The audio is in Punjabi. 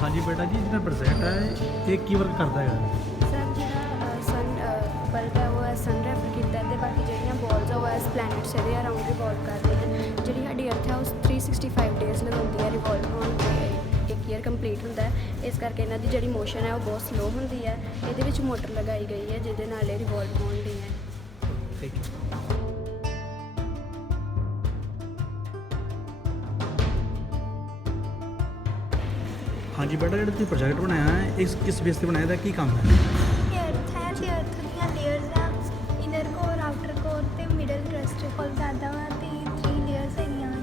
हाँ जी बेटा जी, जितना प्रोजेक्ट है ये की वर्क करता है? सर ਜਿਹੜਾ ਸਨ ਬਲਬ ਹੈ ਉਹ ਸਨ ਰੈਫਰ ਕੀਤਾ ਅਤੇ ਬਾਕੀ ਜਿਹੜੀਆਂ ਬੋਲਸ ਆ ਉਹ ਐਸ ਪਲੈਨਟਸ ਇਹਦੇ ਅਰਾਊਂਡ ਰਿਵੋਲਵ ਕਰਦੇ ਹਨ। ਜਿਹੜੀ ਸਾਡੀ ਅਰਥ ਹੈ ਉਹ 365 ਡੇਜ਼ ਲਗਾਉਂਦੀ ਹੈ ਰਿਵੋਲਵ ਹੋਣ 'ਤੇ, ਇੱਕ ਈਅਰ ਕੰਪਲੀਟ ਹੁੰਦਾ ਹੈ। ਇਸ ਕਰਕੇ ਇਹਨਾਂ ਦੀ ਜਿਹੜੀ ਮੋਸ਼ਨ ਹੈ ਉਹ ਬਹੁਤ ਸਲੋ ਹੁੰਦੀ ਹੈ। ਇਹਦੇ ਵਿੱਚ ਮੋਟਰ ਲਗਾਈ ਗਈ ਹੈ ਜਿਹਦੇ ਨਾਲ ਇਹ ਰਿਵੋਲਵ ਹੋਣ ਦੀ ਹੈ। Thank you. हाँ जी बेटा, जो तुम प्रोजेक्ट बनाया है इस किस बेस पे बनाया था, की काम है? ਇਹ ਅਰਥ ਹੈ ਤੇ ਅਰਥ ਦੀਆਂ ਲੇਅਰਸ ਆ, ਇਨਰ ਕੋਰ, ਆਊਟਰ ਕੋਰ ਤੇ ਮਿਡਲ ਕ੍ਰਸਟ ਫੋਲ ਕਰਦਾ ਵਾ ਤੇ 3 ਲੇਅਰਸ ਹੈਗੀਆਂ ਵਾ।